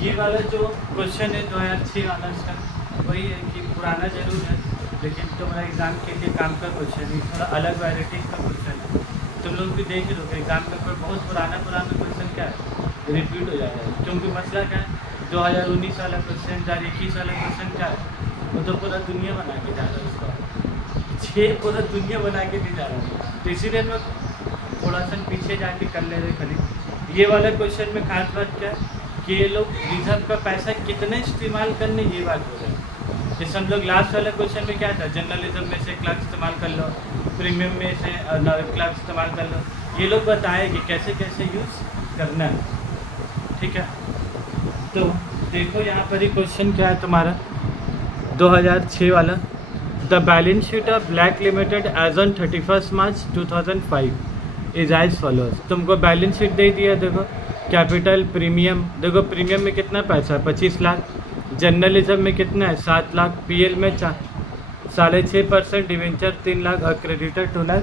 ये वाला जो क्वेश्चन है 2006 वाला इसका वही है कि पुराना जरूर है लेकिन तुम्हारा एग्ज़ाम के लिए काम का क्वेश्चन है, थोड़ा अलग वैरायटी का क्वेश्चन है। तुम लोग भी देख लो एग्ज़ाम का कोई बहुत पुराना क्वेश्चन क्या है रिपीट हो जाएगा, क्योंकि मसला क्या है 2019 वाला क्वेश्चन 2021 वाला क्वेश्चन क्या है वो तो पूरा दुनिया बना के जा रहा है उसका, 6 पूरा दुनिया बना के नहीं जा रहा है। तो इसीलिए मैं थोड़ा सा पीछे जाके कर ले रहे खाली। ये वाला क्वेश्चन में खास बात क्या है कि ये लोग रिजर्व का पैसा कितना इस्तेमाल करने ये बात हो रहा है। जैसे हम लोग लास्ट वाला क्वेश्चन में क्या था, जर्नलिज्म में से 1 लाख इस्तेमाल कर लो, प्रीमियम में से 1 लाख इस्तेमाल कर लो, ये लोग बताए कि कैसे कैसे यूज़ करना है। ठीक है, तो देखो यहाँ पर ही क्वेश्चन क्या है तुम्हारा 2006 वाला। The balance sheet of black limited as on 31 March 2005 is as followers. तुमको बैलेंस शीट दे दिया, देखो कैपिटल प्रीमियम, देखो प्रीमियम में कितना पैसा है 25 लाख, जर्नलिज्म में कितना है 7 लाख, पीएल में 6.5%, डिवेंचर 3 लाख और क्रेडिटर 2 लाख।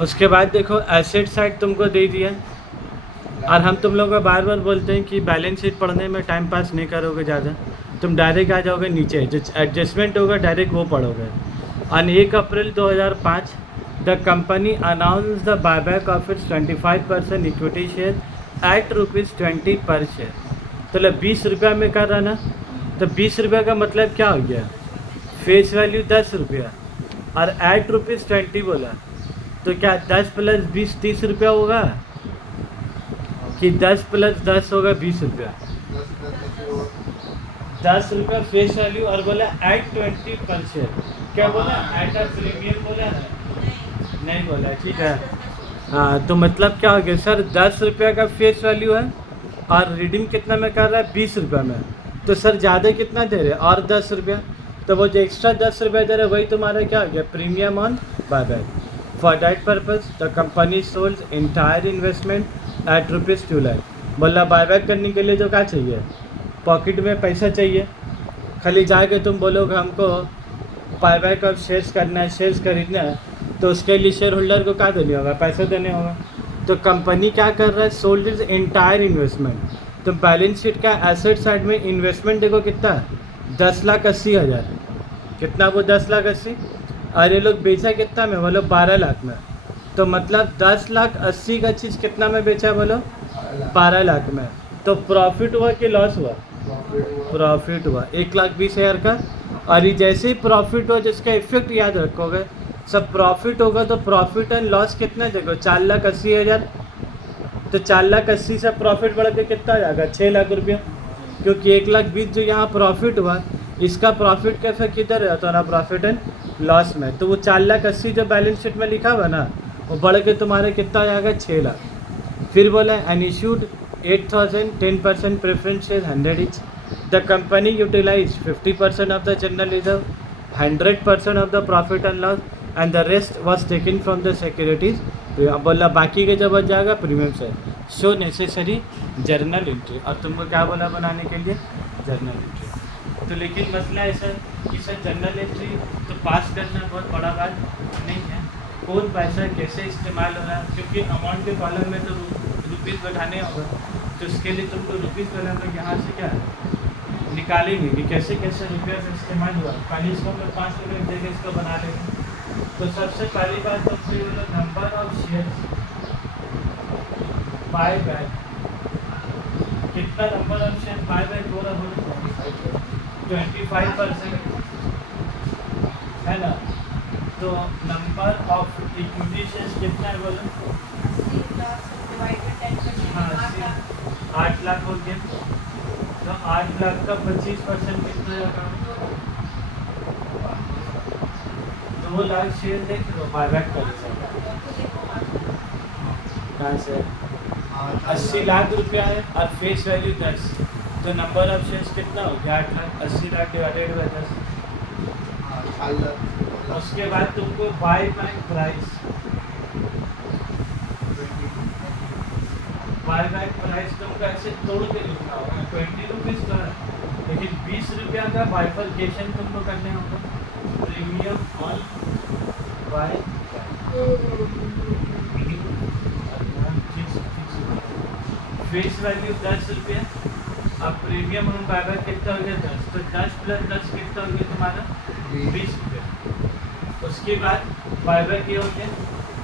उसके बाद देखो एसेट साइड तुमको दे दिया, और हम तुम लोग को बार बार बोलते हैं कि बैलेंस शीट पढ़ने में टाइम पास नहीं करोगे ज़्यादा, तुम डायरेक्ट आ जाओगे नीचे जो एडजस्टमेंट होगा डायरेक्ट वो पढ़ोगे। On 1 April 2005 the company announce the buyback of its 25% equity share eight ₹20 पर शेयर। तो 20 रुपया में कर रहा ना, तो 20 रुपये का मतलब क्या हो गया, फेस वैल्यू 10 रुपया और एट ₹20 बोला, तो क्या 10 + 20 30 रुपया होगा कि 10 + 10 होगा 20 रुपया, 10 रुपया फेस वैल्यू और बोला एट 20 पर शेयर। क्या बोला, एट अ प्रीमियम बोला है, नहीं बोला, ठीक है। हाँ, तो मतलब क्या हो गया सर 10 रुपया का फेस वैल्यू है और रीडिंग कितना में कर रहा है 20 रुपया में, तो सर ज़्यादा कितना दे रहे और 10 रुपया, तो वो जो एक्स्ट्रा 10 रुपया दे रहे वही तुम्हारा क्या हो गया premium on buyback. For that purpose the company sold entire investment at ₹2 lakh. बोला बायबैक करने के लिए तो क्या चाहिए, पॉकेट में पैसा चाहिए, खाली जाके तुम बोलोगे हमको बायबैक ऑफ शेयर्स करना है, शेयर्स खरीदना है, तो उसके लिए शेयर होल्डर को क्या देने होगा, पैसा देने होगा। तो कंपनी क्या कर रहा है, सोल्ड इज इंटायर इन्वेस्टमेंट। तो बैलेंस शीट का एसेट साइड में इन्वेस्टमेंट देखो कितना, 10,80,000, कितना वो 10,80,000, और ये लोग बेचा कितना में, बोलो 12 लाख में, तो मतलब 10,80,000 का चीज़ कितना में बेचा बोलो 12 लाख में। तो प्रॉफिट हुआ कि लॉस हुआ, प्रॉफिट हुआ 1,20,000 का। और ये जैसे ही प्रॉफिट हुआ जिसका इफेक्ट याद रखोगे, सब प्रॉफिट होगा तो प्रॉफिट एंड लॉस कितना देखो 4,80,000, तो 4,80,000 से प्रॉफिट बढ़ के कितना आ जाएगा 6 लाख रुपया, क्योंकि 1,20,000 जो यहाँ प्रॉफिट हुआ इसका प्रॉफिट का इफेक्ट किधर रहता है ना, प्रॉफिट एंड लॉस में। तो वो 4,80,000 जो बैलेंस शीट में लिखा हुआ ना वो बढ़ के तुम्हारे कितना आ जाएगा 6 लाख। फिर बोला an issued 8,000 10% preference share 100 each। The company utilize 50% of the general reserve, 100% of the profit and loss and the rest was taken from the securities. तो अब बोला बाकी के जब बच जाएगा premium share, show necessary journal entry, और तुमको क्या बोला बनाने के लिए जर्नल एंट्री। तो लेकिन मसला ऐसा कि सर जनरल एंट्री तो पास करना बहुत बड़ा बात नहीं है, कौन पैसा कैसे इस्तेमाल हो रहा है, क्योंकि अमाउंट के कॉलम में तो रुपीज़ बैठाने होगा, तो उसके लिए तुमको रुपीज़ कॉलम में यहाँ से क्या निकालेंगे कि कैसे कैसे रुपया का इस्तेमाल हुआ। पहले इसको मैं 5 रुपये देकर इसको बना लेंगे। तो सबसे पहली बात तो number of share buy back, कितना number of share buy back हो रहा है 25% है ना। तो नंबर ऑफ इक्विटी शेयर्स कितना है बोलो, 8 लाख हो गया, तो 8 लाख का 25% कितना होगा 2 लाख शेयर देख लो बायबैक कर कहाँ से 80 लाख रुपया है और फेस वैल्यू 10, तो नंबर ऑफ शेयर्स कितना हो गया 8 लाख, 80 लाख डिवाइडेड बाय 10। उसके बाद तुमको buy back price buy back price तुमको ऐसे तोड़ के लिखना होगा 20 रुपीज़ का है, लेकिन 20 रुपया का बाइफरकेशन तुमको करने होगा। Premium on by face value 10 रुपया। अब प्रीमियम ऑन बाय बैक कितना हो गया 10, तो 10 प्लस 10 कितना हो गया तुम्हारा 20 रुपया। उसके बाद बाय बैक ये हो गया।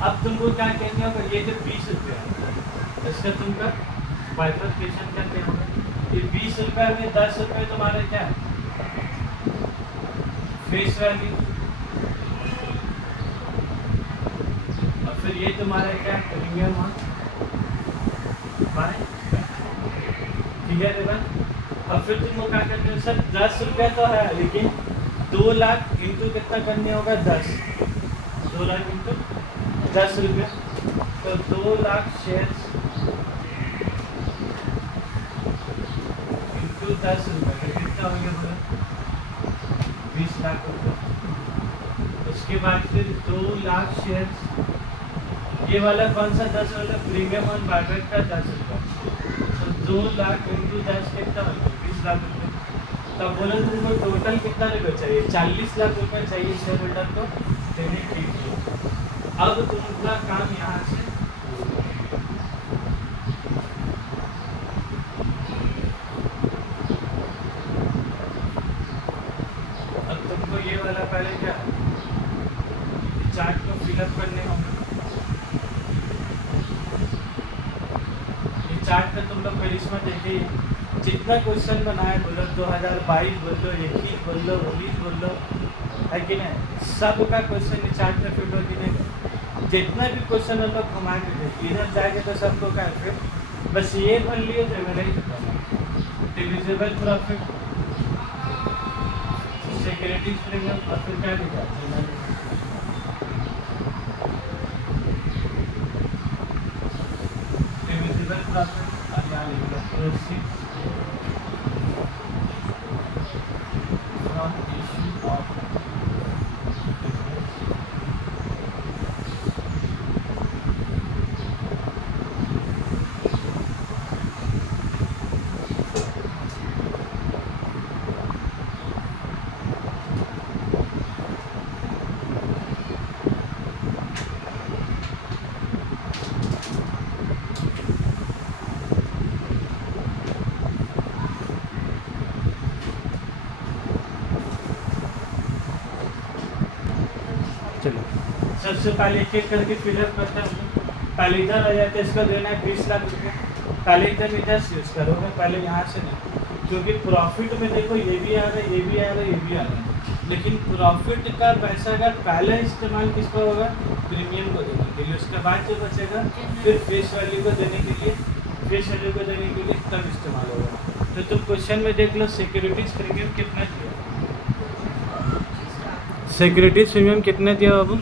अब तुमको क्या कहना होगा, ये जो 20 रुपया है इसका तुमका बाइफरकेशन करते होगा। ये 20 रुपये में 10 रुपये तुम्हारे क्या है फेस वैल्यू, और फिर ये तुम्हारा क्या है प्रीमियम ऑन बाय। ठीक है बेटा। अब फिर तुमको क्या करते हो सर 10 रुपया तो है, लेकिन 2 लाख इंटू कितना करने होगा 10, 2 लाख इंटू 10 रुपया, तो 2 लाख शेयर्स इंटू 10 रुपये तो कितना हो गया पूरा 20 लाख रुपये। उसके बाद फिर 2 लाख शेयर्स, ये वाला कौन सा 10 वाला प्रीमियम ऑन बायबैक का 10 रुपये, तो 2 लाख इंटू 10 कितना हो गया 20 लाख रुपये। तब बोलो तुमको टोटल कितना रुपये चाहिए 40 लाख रुपये चाहिए शेयर होल्डर को देने के लिए। अब तुम्हारा काम यहाँ से अब तुमको ये वाला पहले क्या चार्ट को फिलअप करने होंगे। ये चार्ट का तुम लोग करिश्मा देखिए, जितना क्वेश्चन बनाए बोलो 2022 बोल लो 21 बोल लो 19 बोल लो, है कि नहीं, सबका क्वेश्चन ये चार्ट में फिट हो कि नहीं। जितना भी क्वेश्चन हम लोग घुमा के देखिए इधर जाएंगे तो सबको क्या फिर बस ये बन लिए तो मेरा ही डिविजिबल प्रॉफिट सिक्योरिटीज प्रीमियम और फिर क्या लिखा डिविजिबल प्रॉफिट और यहाँ लिखा प्रोसीड्स फ्रॉम इशू ऑफ सबसे पहले एक एक करके फिलअप करता हूँ। पहले इधर आ जाते इसका देना है 20 लाख रुपये, पहले इधर यूज़ करोगे पहले यहाँ से नहीं, क्योंकि प्रॉफिट में देखो ये भी आ रहा है ये भी आ रहा है ये भी आ रहा है, लेकिन प्रॉफिट का पैसा का पहले इस्तेमाल किसका होगा प्रीमियम को देने के लिए, उसके बाद जो बचेगा फिर फेस वैल्यू को देने के लिए तब इस्तेमाल होगा। तो तुम क्वेश्चन में देख लो सिक्योरिटीज प्रीमियम कितना दिया, सिक्योरिटीज प्रीमियम कितने दिया बाबू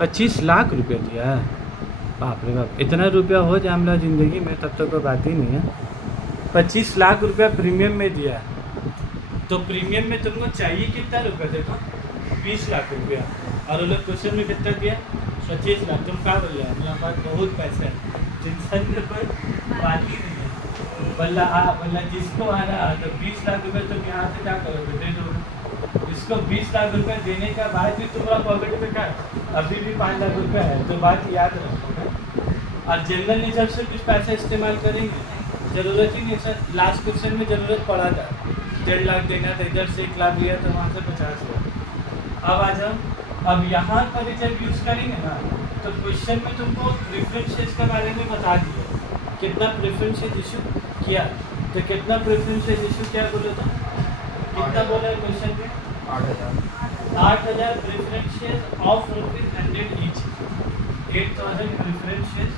25 लाख रुपये दिया है। बाप रे बाप, इतना रुपया हो जाए हमारा ज़िंदगी में तब तक कोई बात ही नहीं है। 25 लाख रुपया प्रीमियम में दिया है, तो प्रीमियम में तुमको चाहिए कितना रुपया देखो 20 लाख रुपया, और वो लोग क्वेश्चन में कितना दिया 25 लाख। तुम क्या बोल रहे हो मेरे पास बहुत पैसा है, टेंशन के ऊपर बात ही नहीं है। बोला जिसको आ रहा तो 20 लाख रुपये तुम यहाँ से क्या करोगे दे दोगे, इसको 20 लाख रुपए देने का बाद भी तुम्हारा पॉकेट में क्या अभी भी 5 लाख रुपए है, तो बात याद रखोगे। और जनरल रिजर्व से कुछ पैसा इस्तेमाल करेंगे ज़रूरत ही नहीं सर। लास्ट क्वेश्चन में ज़रूरत पड़ा था 1.5 लाख देना था, इधर से 1 लाख लिया तो वहाँ से 50 लाख। अब आ जाओ, अब यहाँ पर जब यूज़ करेंगे ना तो क्वेश्चन में तुमको प्रेफरेंसेस के बारे में बता दिया कितना प्रेफरेंसेस इशू किया, तो कितना प्रेफरेंसेस इशू क्या बोले तो कितना बोला क्वेश्चन में 8,000 preferences of ₹100 each, 8,000 preferences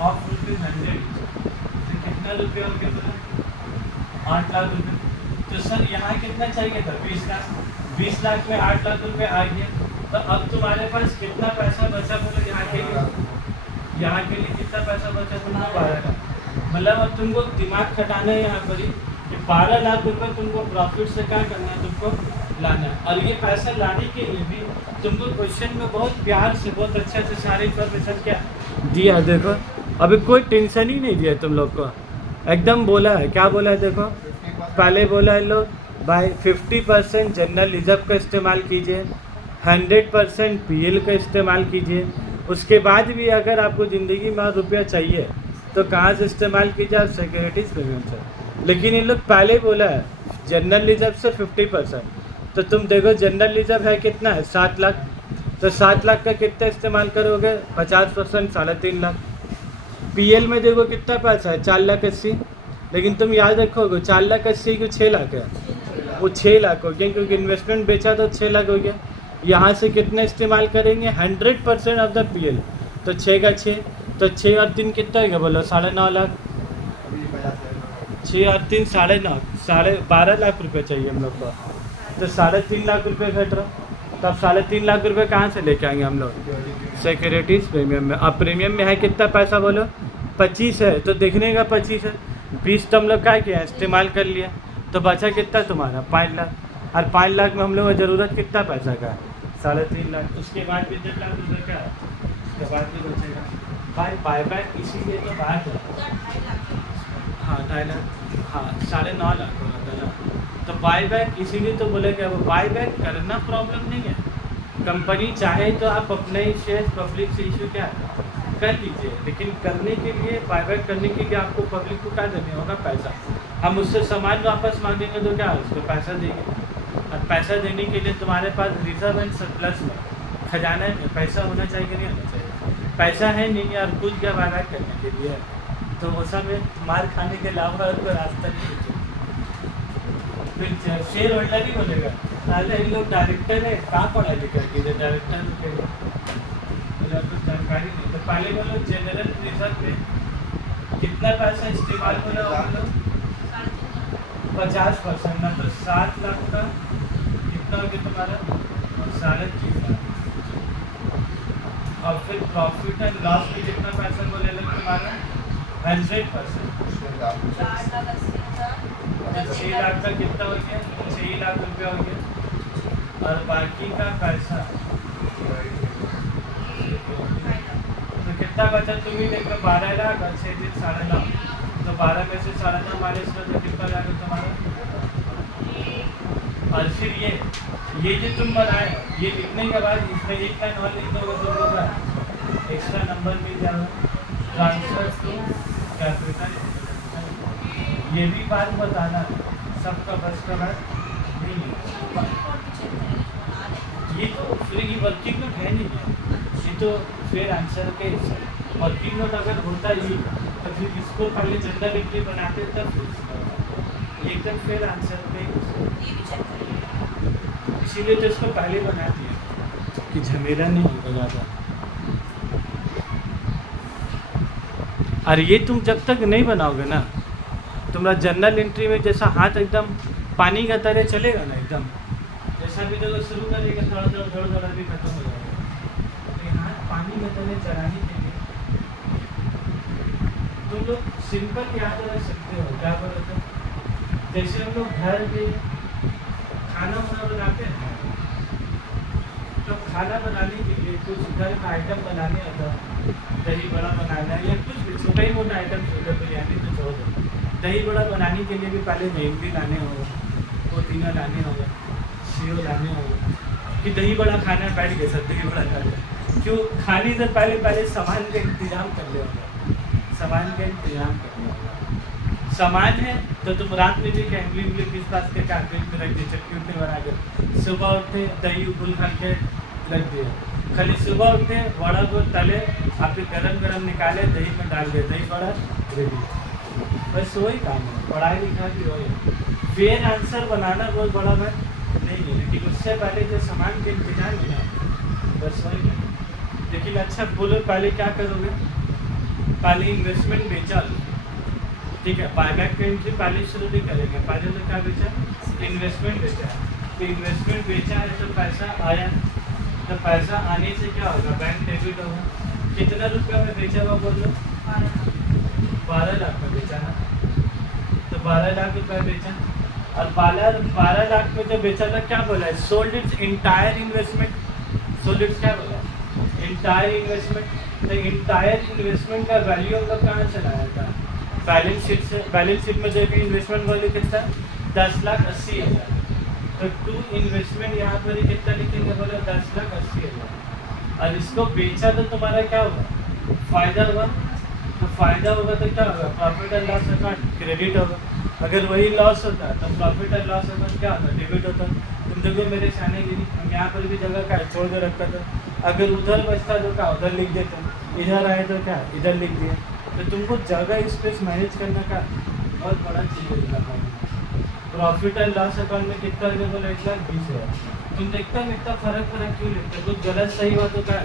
of ₹100 each, तो कितना रुपया हो गया बोला 8 लाख रुपये। तो सर यहाँ कितना चाहिए था 20 लाख, 20 लाख में 8 लाख रुपये आ गया, तो अब तुम्हारे पास कितना पैसा बचा बोलो यहाँ के लिए कितना पैसा बचा बोलो 12 लाख। मतलब अब तुमको दिमाग खटाना है यहाँ पर ही कि 12 लाख रुपये तुमको प्रॉफिट से क्या करना है, तुमको लाना है। और ये पैसा लाने के लिए भी तुमको क्वेश्चन में बहुत प्यार से बहुत अच्छा से सारे इन्फॉर्मेशन क्या दिया देखो, अभी कोई टेंशन ही नहीं दिया तुम लोग को, एकदम बोला है। क्या बोला है देखो, पहले बोला है लोग भाई 50% जनरल रिजर्व का इस्तेमाल कीजिए, 100% पीएल का इस्तेमाल कीजिए। उसके बाद भी अगर आपको ज़िंदगी में रुपया चाहिए तो कहाँ से इस्तेमाल कीजिए आप, सिक्योरिटीज़ प्रीमियम से। लेकिन इन लोग पहले ही बोला है जनरल रिजर्व से 50%। तो तुम देखो जनरल रिजर्व है कितना है, 7 लाख। तो 7 लाख का कितना इस्तेमाल करोगे, 50% 3.5 लाख। पीएल में देखो कितना पैसा है, 4,80,000। लेकिन तुम याद रखोगे 4,80,000 को 6 लाख है, वो 6 लाख हो गया क्योंकि इन्वेस्टमेंट बेचा तो 6 लाख हो गया। यहाँ से कितना इस्तेमाल करेंगे, 100% ऑफ द पीएल। तो 6 का 6, तो 6 और 3 कितना होगा बोलो, 9.5 लाख। 6 और 3 9.5, 12.5 लाख रुपये चाहिए हम लोग को। तो 3.5 लाख रुपये घट रहा, तो अब 3.5 लाख रुपये कहाँ से लेके आएंगे हम लोग, सिक्योरिटीज़ प्रीमियम में। अब प्रीमियम में है कितना पैसा बोलो, 25 है। तो देखने का 25 है, 20 तो हम लोग क्या किया, इस्तेमाल कर लिया। तो बचा कितना तुम्हारा, 5 लाख। और 5 लाख में हम लोग को ज़रूरत कितना पैसा का है, 3.5 लाख। उसके बाद भी 10 लाख रुपये का है, उसके बाद भी बचेगा भाई। बायबैक इसीलिए तो बात है। हाँ 2.5 लाख, हाँ 9.5 लाख हो रहा था ना। तो बायबैक इसीलिए तो बोलेगा, वो बायबैक करना प्रॉब्लम नहीं है। कंपनी चाहे तो आप अपने ही शेयर पब्लिक से इशू क्या कर लीजिए, लेकिन करने के लिए, बायबैक करने के लिए आपको पब्लिक को क्या देने होगा, पैसा। हम उससे सामान वापस मांगेंगे तो क्या उसको पैसा देंगे। और पैसा देने के लिए तुम्हारे पास रिजर्व एंड सरप्लस में, खजाना में पैसा होना चाहिए कि नहीं होना चाहिए। पैसा है नहीं यार, कुछ क्या बायबैक करने के लिए, तो वो सब मार खाने के अलावा और कोई रास्ता नहीं है। फिर शेयर होल्डर ही बोलेगा, पहले इन लोग डायरेक्टर है, कहाँ पढ़ा लिखा कि डायरेक्टर मुझे कुछ जानकारी नहीं। तो पहले बोलो जनरल रिजर्व में कितना पैसा इस्तेमाल हो रहा है, 50% ना, तो 7 लाख का कितना हो गया तुम्हारा, 3.5 लाख। और फिर प्रॉफिट एंड लॉस में कितना पैसा बोलेगा तुम्हारा, 100%। तो 6 लाख का कितना हो गया, 6 लाख रुपया हो गया। और बाकी का पैसा तो कितना बचा, तुम ही देखो, 12 लाख और 6 दिन 9.5। तो 12 में से 9.5 माइनस कर तो कितना जाएगा तुम्हारा। और फिर ये जो तुम बनाए, ये लिखने के बाद इसमें एक का नॉन लिख दोगे तो होगा एक्स्ट्रा नंबर मिल जाएगा, ट्रांसफर टू कैपिटल। ये भी बात बताना सबका बस का बात नहीं है। ये तो फ्री वर्किंग नोट है नहीं है, ये तो फेयर आंसर के वर्किंग नोट अगर होता ही तो फिर इसको पहले जनरल एंट्री बनाते तब एकदम फेयर आंसर पे, इसीलिए तो इसको पहले बना दिया कि झमेला नहीं होगा ज़्यादा। और ये तुम जब तक नहीं बनाओगे ना, तुम्हारा जनरल एंट्री में जैसा हाथ एकदम पानी का तरह चलेगा ना, एकदम जैसा भी जगह शुरू करेगा थोड़ा भी खत्म हो जाएगा। तो हाथ पानी का तरह चलाने के लिए तुम लोग सिंपल याद रख सकते हो, क्या बोलते हो, जैसे हम लोग घर में खाना वाना बनाते हैं, तो खाना बनाने के लिए कुछ घर का आइटम बनाने आता है, दही बड़ा बनाना है या कुछ भी छोटा ही मोटा आइटम, छोटा बिरयानी तो छोड़ दो। दही बड़ा बनाने के लिए भी पहले मेहंदी लाने होगा, पुदीना लाने होगा, सेव लाने होगा, कि दही बड़ा खाना बैठ गया सब दही बड़ा खाना। क्यों, खाने से पहले सामान का इंतजाम कर ले होगा, सामान का इंतजाम कर ले होगा। सामान है तो तुम रात में भी कैंडली उंगली किस पास के काफी में रख दिए, चटनी उठने बना कर, सुबह उठे दही उबल खा के रख दिए, खाली सुबह उठे वड़ा को तले, आप फिर गरम निकाले, दही में डाल दिए, दही बड़ा रेडी। बस वही काम है, पढ़ाई लिखाई भी वही। फेयर आंसर बनाना बहुत बड़ा बात नहीं है, लेकिन उससे पहले जो सामान के इंतजाम किया बस वही है। लेकिन अच्छा बोलो, पहले क्या करोगे, पहले इन्वेस्टमेंट बेचा लो, ठीक है। बायबैक का एंट्री पहले शुरू नहीं करेंगे, पहले तो क्या बेचा, इन्वेस्टमेंट बेचा। तो इन्वेस्टमेंट बेचा है तो पैसा आया, तो पैसा आने से क्या होगा, बैंक डेबिट होगा। कितना रुपया में बेचा हुआ बोल लो, 12 लाख में बेचा ना, तो 12 लाख रुपया बेचा। और 12 लाख में जो बेचा था क्या बोला है, sold it's entire investment. Sold it's क्या बोला, इंटायर इन्वेस्टमेंट। तो इंटायर इन्वेस्टमेंट का वैल्यू हम लोग कहाँ से लाया था? बैलेंस शीट से। बैलेंस शीट में देखिए इन्वेस्टमेंट वैल्यू कितना है? 10,80,000। तो टू इन्वेस्टमेंट यहाँ पर ही कितना लिखेंगे? बोला 10,80,000। और इसको बेचा तो तुम्हारा क्या होगा? फायदा हुआ। तो फायदा होगा तो क्या होगा? Profit and loss account credit होगा। अगर वही लॉस होता तो प्रॉफिट एंड लॉस अकाउंट क्या होता? डेबिट होता। तुम देखो मेरे सामने गिरी, हम यहाँ पर भी जगह का छोड़ के रखा था। अगर उधर बचता तो क्या उधर लिख देता, इधर आए तो क्या इधर लिख दिया। तो तुमको जगह स्पेस मैनेज करने का बहुत बड़ा चीज़ है। प्रॉफिट एंड लॉस अकाउंट में कितना है? बोला 1,20,000। तुम देखते हो इतना फर्क क्यों लेते? कुछ गलत सही हुआ तो क्या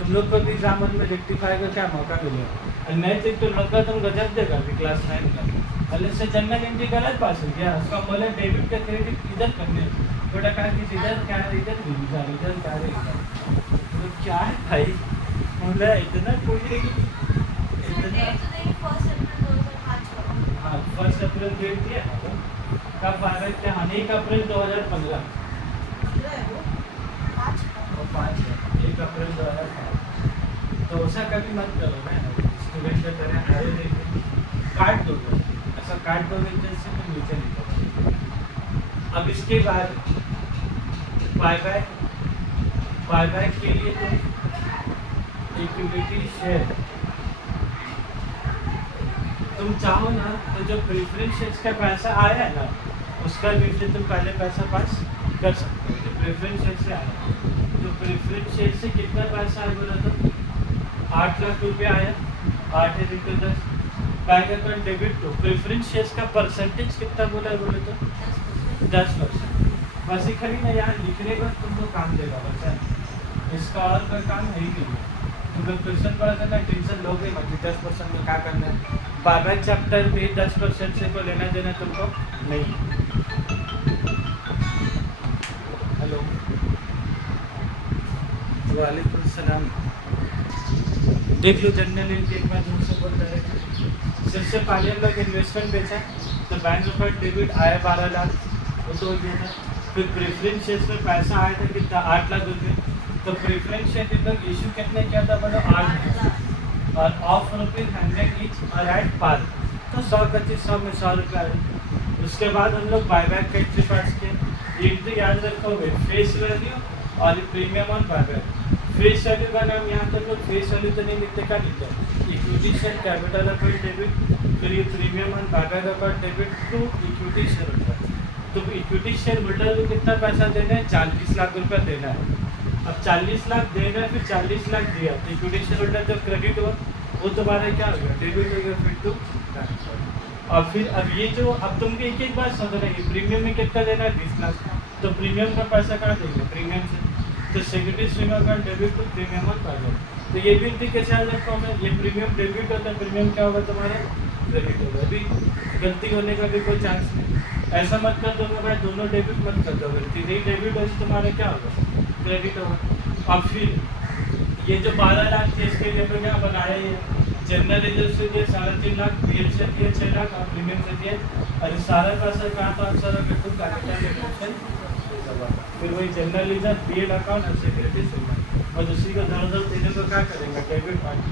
तुम लोग को भी एग्जाम में रेक्टिफाई का क्या मौका मिलेगा? और नहीं तो लड़का तुम गजब देगा अभी क्लास 9 का। पहले से जनरल एंट्री गलत पास हो गया, उसका बोले डेबिट का क्रेडिट इधर करने, बेटा कहा कि इधर क्या है, इधर क्या है, तो क्या है भाई? बोला इतना कोई इतना। हाँ 1 अप्रैल डेट दिया कब आ रहा है? क्या? हाँ 1 अप्रैल 2015 और 1 अप्रैल 2005। तो ऐसा कभी मत करो ना स्टूडेंट की तरह। अरे देखिए काट दो, ऐसा काट दो से तो नीचे निकल। अब इसके बाद बायबैक के लिए तुम इक्विटी शेयर तुम चाहो ना तो जो प्रेफरेंस शेयर्स का पैसा आया है ना उसका भी से तुम पहले पैसा पास कर सकते हो। जो प्रेफरेंस शेयर से आया, जो प्रेफरेंस शेयर से कितना पैसा आया बोला तो 8 लाख रुपया आया। 8 into 10 bank account debit to preference shares का परसेंटेज कितना बोला बोले तो 10%। बस ही खाली ना यहाँ लिखने का तुमको काम देगा बच्चा, इसका और कोई काम है ही नहीं। तुम लोग क्वेश्चन पढ़ा था ना, टेंशन लोगे मत 10% में क्या करना है। बायबैक चैप्टर भी 10% से को लेना देना तुमको नहीं। हेलो वालेकुम सलाम। देख लो जनरल एंट्री एक बार तुमसे बोल रहे थे। सबसे पहले हम लोग इन्वेस्टमेंट बेचा तो बैंक अकाउंट डेबिट आया 12 लाख, वो तो ये था। फिर प्रेफरेंस शेयर्स में पैसा आया था कितना? 8 लाख रुपये। तो प्रेफरेंस शेयर के लोग इशू कितने किया था बोलो? 8 और ऑफ ₹100 ईच और एट पार, तो 100 25 100 में 100 रुपये आए। उसके बाद हम लोग बायबैक का एंट्री पास किए। एक तो याद रखोगे फेस वैल्यू और premium on buyback. Face value का नाम यहाँ तक लोग फेस वैल्यू तो नहीं लिखते, क्या लिखते हैं? Equity share capital account debit, फिर ये premium on buyback account debit to equity share होता है। तो इक्विटी शेयर होल्डर को कितना पैसा देना है? 40 लाख रुपया देना है। अब 40 लाख देना है, फिर 40 लाख दिया तो इक्विटी शेयर होल्डर जब क्रेडिट हुआ वो तुम्हारा क्या होगा? डेबिट होगा। फिर तो और फिर अब ये जो अब तुमको एक बात समझना है, प्रीमियम में कितना देना है? 20 लाख। तो प्रीमियम का पैसा कहाँ देंगे? प्रीमियम से। तो secretary stream account debit to premium और बायबैक। तो ये भी इनके कैसे याद रखा मैं? ये प्रीमियम डेबिट होता है, प्रीमियम क्या होगा तुम्हारा? क्रेडिट होगा। अभी गलती होने का भी कोई चांस नहीं। ऐसा मत कर दो भाई दोनों डेबिट मत कर दो, गलती नहीं डेबिट हो तुम्हारा क्या होगा? क्रेडिट होगा। और फिर ये जो 12 लाख थे इसके लिए तो क्या बनाया? ये जनरल रिजर्व से दिए 3.5 लाख, पीएम से दिए 6 लाख और प्रीमियम से दिए। और सारा पैसा कहाँ था? अक्सर अगर खुद कैपिटल फिर वही जनरल रिजर्व, पीएल अकाउंट और सिक्योरिटी और उसी को 10 देने को क्या करेंगे? Debit party.